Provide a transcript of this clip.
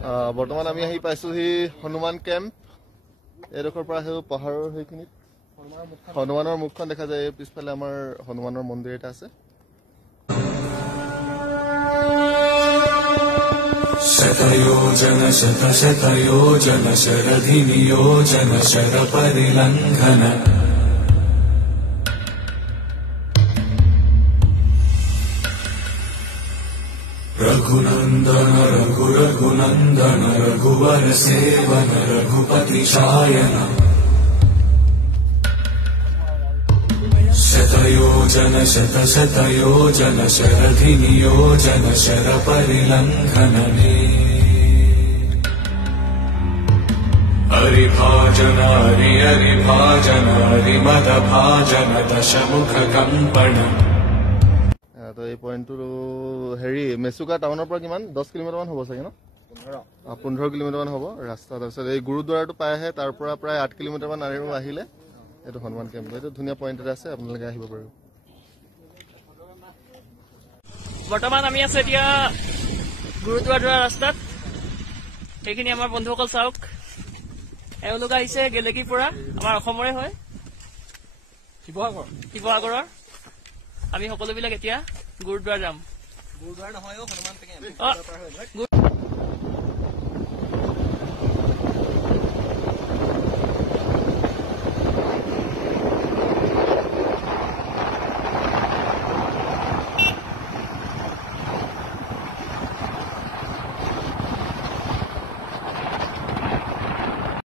বৰ্তমান আমি আহি পাইছোহি হনুমান কেম্প। এইডোখৰ পৰা আহিও পাহাৰৰ সেইখিনিত হনুমানৰ মুখখন দেখা যায়। পিছফালে আমাৰ হনুমানৰ মন্দিৰ এটা আছে। शतयोजन शतशतयोजन शरधिनियोजन शरपरिलङ्घन रघुनन्दन रघुरघुनन्दन रघुवर सेवन रघुपति शायन शतयोजन शतशतयोजन शरधिनियोजन शरपरिलङ्घनने हरिभाजन हरिभाजन हरिमदभाजन दशमुख कम्पण। তো এই পইণ্টটো হেৰি মেচুকা টাউনৰ পৰা কিমান 10 কিলোমিটাৰমান হ'ব চাগে ন? 15 কিলোমিটাৰমান হ'ব ৰাস্তা। তাৰপিছত এই গুৰুদ্বাৰটো পাই আহে তাৰ পৰা প্ৰায় 8 কিলোমিটাৰমান আৰু আহিলে এইটো হনুমান কেম্প। এইটো ধুনীয়া পইণ্ট এটা আছে, আপোনালোকে আহিব পাৰিব। বৰ্তমান আমি আছো এতিয়া গুৰুদ্বাৰ যোৱা ৰাস্তাত। সেইখিনি আমাৰ বন্ধুসকল চাওক, এওঁলোক আহিছে গেলেকীৰ পৰা, আমাৰ অসমৰে হয়, শিৱসাগৰৰ। আমি সকলোবিলাক এতিয়া গুৰুদ্বাৰ যাম। গুৰুদ্বাৰ নহয় হনুমান